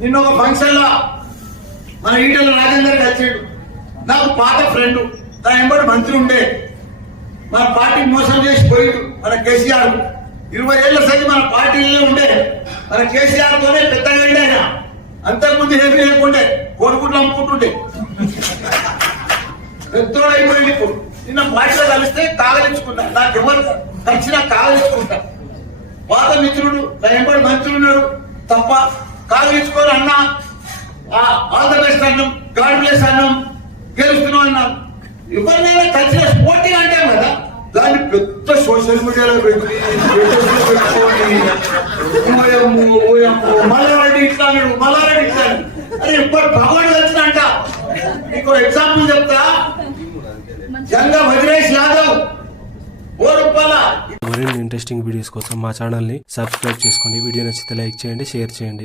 నిన్న ఒక ఫంక్షన్ లో మన ఈటల రాజేందర్ వచ్చాడు. నాకు పాత ఫ్రెండ్, నా ఎంబడి మంత్రి ఉండే, మన పార్టీ మోసం చేసి పోయాడు. మన కేసీఆర్ 20 ఏళ్ల సరి మన పార్టీలో ఉండే, మన కేసీఆర్ తోనే పెద్దగా ఆయన. అంతకుముందు ఏమి లేకుండే, కోరుకుంటూ అమ్ముకుంటుండే, పెద్దోడు అయిపోయింది. ఇప్పుడు నిన్న పార్టీలో కలిస్తే కాగలించుకుంటా, నాకు ఎవరు కలిసినా కాగలించుకుంటా. పాత మిత్రుడు, నా ఎంబడి మంత్రి ఉన్నాడు తప్ప కాగలించుకొని అన్నా ఆల్ ద బెస్ట్ అన్నాం, గాడ్ బ్లెస్ అన్నాం, గెలుస్తున్నాం అన్నాం. ఎవరినైనా కలిసిన పోటీ అంటాం కదా, దాన్ని పెద్ద సోషల్ మీడియాలో పెట్టుకుని మల్లారెడ్డి ఇట్లా మల్లారెడ్డి ఇట్లా. అరే ఇప్పుడు భగవాన్ కలిసినంట. మీకు ఎగ్జాంపుల్ చెప్తా, జంగా వజ్రేష్ యాదవ్ మరిన్ని ఇంట్రెస్టింగ్ వీడియోస్ కోసం మా ఛానల్ని సబ్స్క్రైబ్ చేసుకోండి. వీడియో నచ్చితే లైక్ చేయండి, షేర్ చేయండి.